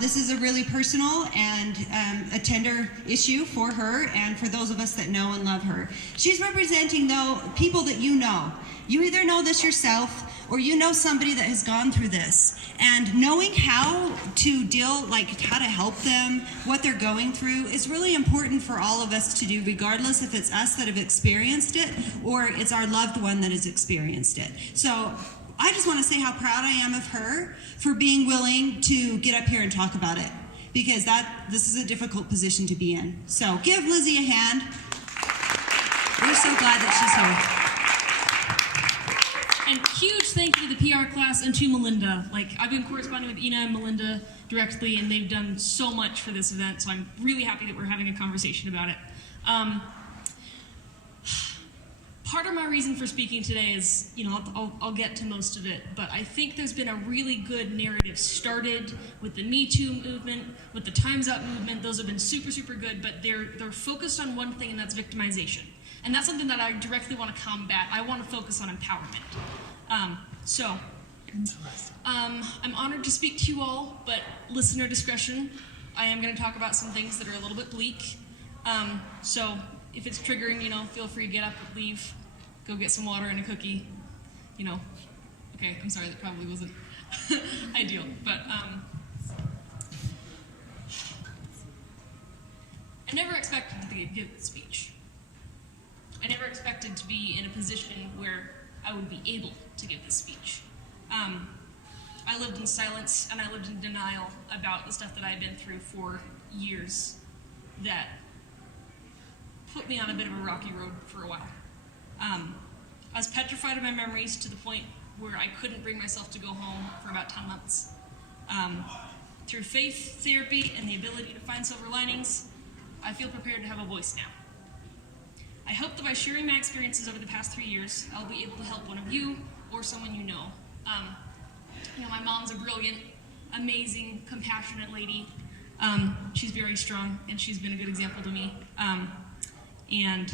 This is a really personal and a tender issue for her and for those of us that know and love her. She's representing, though, people that you know. You either know this yourself or you know somebody that has gone through this. And knowing how to deal, like how to help them, what they're going through, is really important for all of us to do, regardless if it's us that have experienced it or it's our loved one that has experienced it. So I just want to say how proud I am of her for being willing to get up here and talk about it, because this is a difficult position to be in. So give Lizzie a hand. We're so glad that she's here. And huge thank you to the PR class and to Melinda. Like, I've been corresponding with Ina and Melinda directly, and they've done so much for this event, so I'm really happy that we're having a conversation about it. Part of my reason for speaking today is, I'll get to most of it, but I think there's been a really good narrative started with the Me Too movement, with the Time's Up movement. Those have been super, super good, but they're focused on one thing, and that's victimization. And that's something that I directly want to combat. I want to focus on empowerment. I'm honored to speak to you all, but listener discretion. I am going to talk about some things that are a little bit bleak. So if it's triggering, feel free to get up, leave, go get some water and a cookie. Okay, I'm sorry, that probably wasn't ideal, but I never expected to give this speech. I never expected to be in a position where I would be able to give this speech. I lived in silence and I lived in denial about the stuff that I had been through for years that put me on a bit of a rocky road for a while. I was petrified of my memories to the point where I couldn't bring myself to go home for about 10 months. Through faith, therapy, and the ability to find silver linings, I feel prepared to have a voice now. I hope that by sharing my experiences over the past 3 years, I'll be able to help one of you or someone you know. My mom's a brilliant, amazing, compassionate lady. She's very strong, and she's been a good example to me. And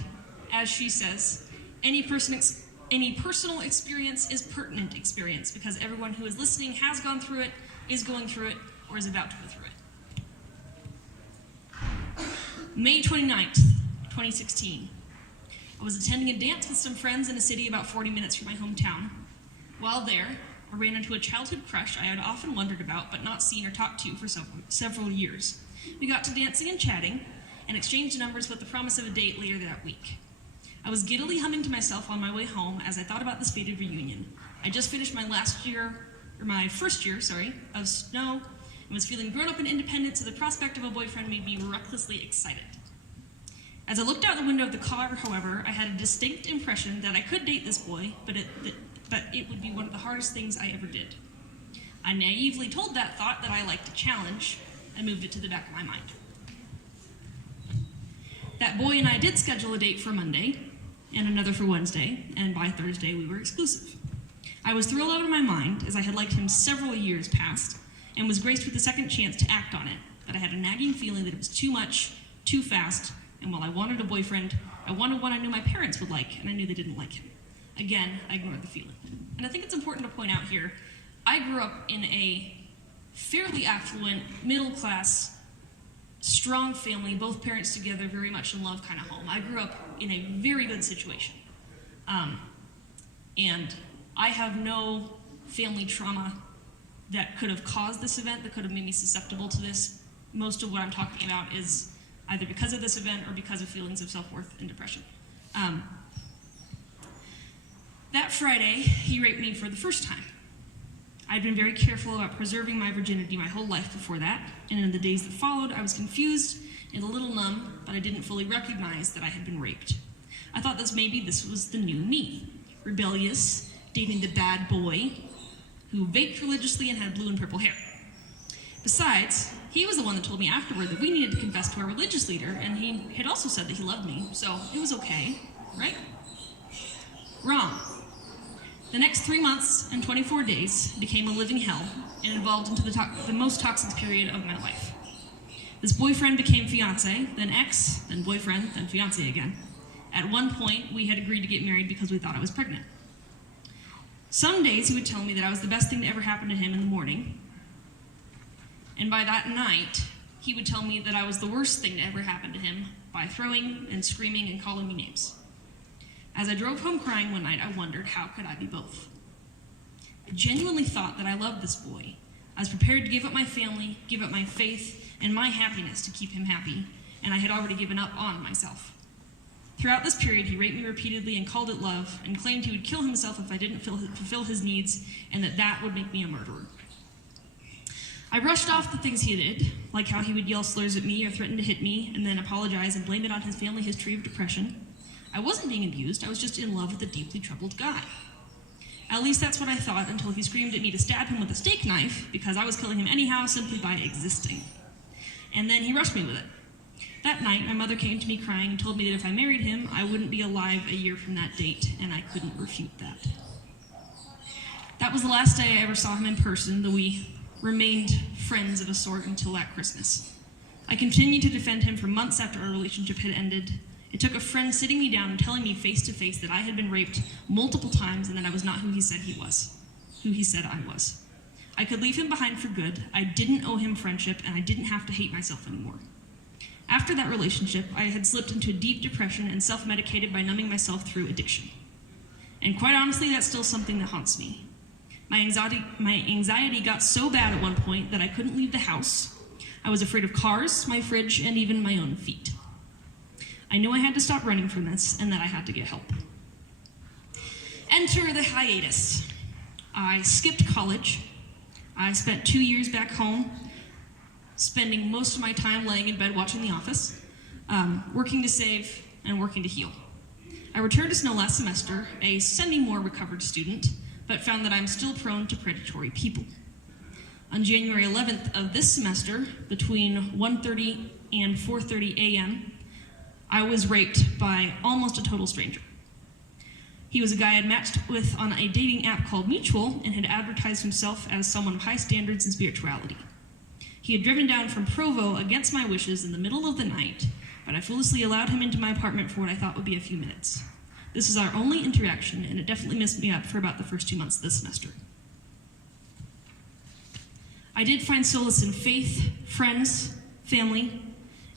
as she says, any personal experience is pertinent experience, because everyone who is listening has gone through it, is going through it, or is about to go through it. May 29th, 2016. I was attending a dance with some friends in a city about 40 minutes from my hometown. While there, I ran into a childhood crush I had often wondered about but not seen or talked to for several years. We got to dancing and chatting and exchanged numbers with the promise of a date later that week. I was giddily humming to myself on my way home as I thought about this fated reunion. I just finished my first year of snow and was feeling grown up and independent, so the prospect of a boyfriend made me recklessly excited. As I looked out the window of the car, however, I had a distinct impression that I could date this boy, but it would be one of the hardest things I ever did. I naively told that thought that I liked a challenge and moved it to the back of my mind. That boy and I did schedule a date for Monday and another for Wednesday, and by Thursday we were exclusive. I was thrilled out of my mind, as I had liked him several years past and was graced with a second chance to act on it, but I had a nagging feeling that it was too much, too fast, and while I wanted a boyfriend, I wanted one I knew my parents would like, and I knew they didn't like him. Again, I ignored the feeling. And I think it's important to point out here, I grew up in a fairly affluent, middle-class, strong family, both parents together, very much in love kind of home. I grew up in a very good situation. And I have no family trauma that could have caused this event, that could have made me susceptible to this. Most of what I'm talking about is either because of this event or because of feelings of self-worth and depression. That Friday, he raped me for the first time. I'd been very careful about preserving my virginity my whole life before that, and in the days that followed, I was confused and a little numb, but I didn't fully recognize that I had been raped. I thought maybe this was the new me, rebellious, dating the bad boy, who vaped religiously and had blue and purple hair. Besides, he was the one that told me afterward that we needed to confess to our religious leader, and he had also said that he loved me, so it was okay, right? Wrong. The next 3 months and 24 days became a living hell and evolved into the most toxic period of my life. This boyfriend became fiance, then ex, then boyfriend, then fiance again. At one point, we had agreed to get married because we thought I was pregnant. Some days he would tell me that I was the best thing to ever happen to him in the morning. And by that night, he would tell me that I was the worst thing to ever happen to him by throwing and screaming and calling me names. As I drove home crying one night, I wondered, how could I be both? I genuinely thought that I loved this boy. I was prepared to give up my family, give up my faith, and my happiness to keep him happy, and I had already given up on myself. Throughout this period, he raped me repeatedly and called it love, and claimed he would kill himself if I didn't fulfill his needs, and that would make me a murderer. I brushed off the things he did, like how he would yell slurs at me or threaten to hit me, and then apologize and blame it on his family history of depression. I wasn't being abused, I was just in love with a deeply troubled guy. At least that's what I thought until he screamed at me to stab him with a steak knife because I was killing him anyhow simply by existing. And then he rushed me with it. That night, my mother came to me crying and told me that if I married him, I wouldn't be alive a year from that date, and I couldn't refute that. That was the last day I ever saw him in person, though we remained friends of a sort until that Christmas. I continued to defend him for months after our relationship had ended. It took a friend sitting me down and telling me face to face that I had been raped multiple times and that I was not who he said I was. I could leave him behind for good. I didn't owe him friendship, and I didn't have to hate myself anymore. After that relationship, I had slipped into a deep depression and self-medicated by numbing myself through addiction. And quite honestly, that's still something that haunts me. My anxiety got so bad at one point that I couldn't leave the house. I was afraid of cars, my fridge, and even my own feet. I knew I had to stop running from this and that I had to get help. Enter the hiatus. I skipped college. I spent 2 years back home, spending most of my time laying in bed watching The Office, working to save, and working to heal. I returned to Snow last semester, a semi-more recovered student, but found that I'm still prone to predatory people. On January 11th of this semester, between 1:30 and 4:30 a.m., I was raped by almost a total stranger. He was a guy I'd matched with on a dating app called Mutual and had advertised himself as someone of high standards and spirituality. He had driven down from Provo against my wishes in the middle of the night, but I foolishly allowed him into my apartment for what I thought would be a few minutes. This was our only interaction, and it definitely messed me up for about the first 2 months of this semester. I did find solace in faith, friends, family,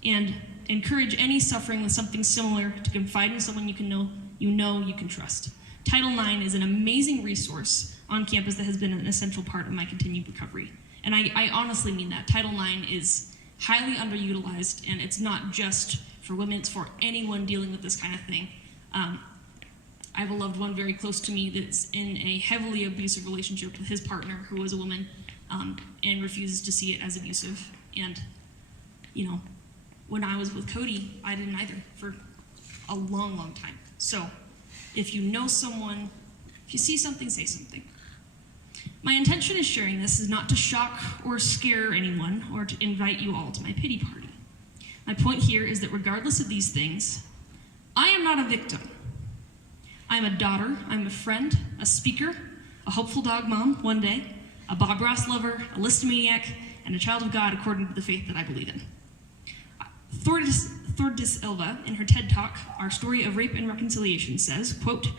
and encourage any suffering with something similar to confide in someone you can trust. Title IX is an amazing resource on campus that has been an essential part of my continued recovery. And I honestly mean that. Title IX is highly underutilized, and it's not just for women, it's for anyone dealing with this kind of thing. I have a loved one very close to me that's in a heavily abusive relationship with his partner, who was a woman, and refuses to see it as abusive. And, when I was with Cody, I didn't either for a long, long time. So if you know someone, if you see something, say something. My intention in sharing this is not to shock or scare anyone or to invite you all to my pity party. My point here is that regardless of these things, I am not a victim. I'm a daughter, I'm a friend, a speaker, a hopeful dog mom one day, a Bob Ross lover, a listomaniac, and a child of God according to the faith that I believe in. Thordis Elva, in her TED Talk, Our Story of Rape and Reconciliation, says, quote,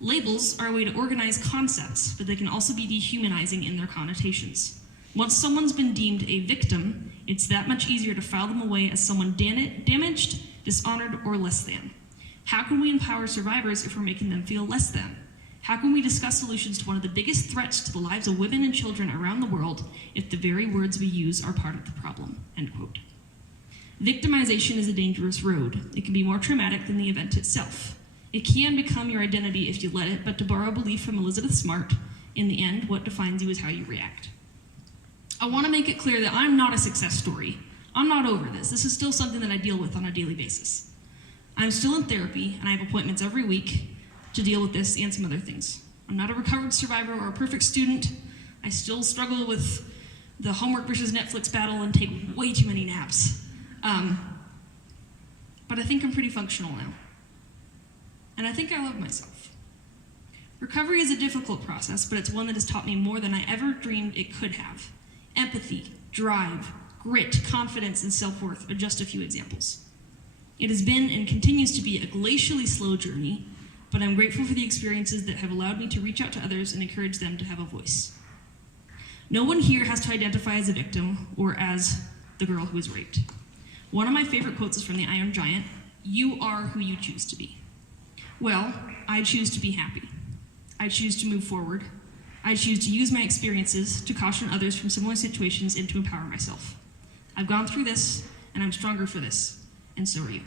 "Labels are a way to organize concepts, but they can also be dehumanizing in their connotations. Once someone's been deemed a victim, it's that much easier to file them away as someone damaged, dishonored, or less than. How can we empower survivors if we're making them feel less than? How can we discuss solutions to one of the biggest threats to the lives of women and children around the world if the very words we use are part of the problem?" End quote. Victimization is a dangerous road. It can be more traumatic than the event itself. It can become your identity if you let it, but to borrow belief from Elizabeth Smart, in the end, what defines you is how you react. I want to make it clear that I'm not a success story. I'm not over this. This is still something that I deal with on a daily basis. I'm still in therapy, and I have appointments every week to deal with this and some other things. I'm not a recovered survivor or a perfect student. I still struggle with the homework versus Netflix battle and take way too many naps. But I think I'm pretty functional now. And I think I love myself. Recovery is a difficult process, but it's one that has taught me more than I ever dreamed it could have. Empathy, drive, grit, confidence, and self-worth are just a few examples. It has been and continues to be a glacially slow journey, but I'm grateful for the experiences that have allowed me to reach out to others and encourage them to have a voice. No one here has to identify as a victim or as the girl who was raped. One of my favorite quotes is from the Iron Giant: "You are who you choose to be." Well, I choose to be happy. I choose to move forward. I choose to use my experiences to caution others from similar situations and to empower myself. I've gone through this, and I'm stronger for this, and so are you.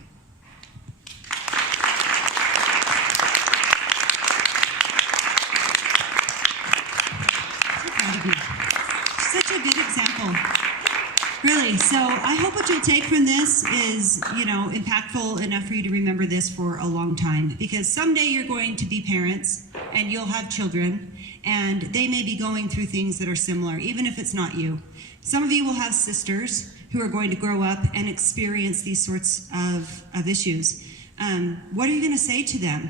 So proud of you. Such a good example. Really, so I hope what you'll take from this is, impactful enough for you to remember this for a long time. Because someday you're going to be parents and you'll have children and they may be going through things that are similar, even if it's not you. Some of you will have sisters who are going to grow up and experience these sorts of issues. What are you going to say to them?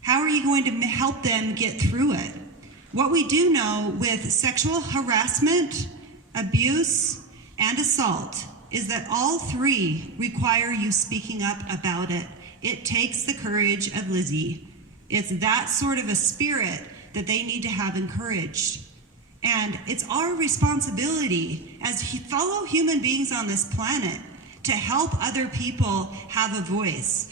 How are you going to help them get through it? What we do know with sexual harassment, abuse, and assault is that all three require you speaking up about it. It takes the courage of Lizzie. It's that sort of a spirit that they need to have encouraged. And it's our responsibility as fellow human beings on this planet to help other people have a voice.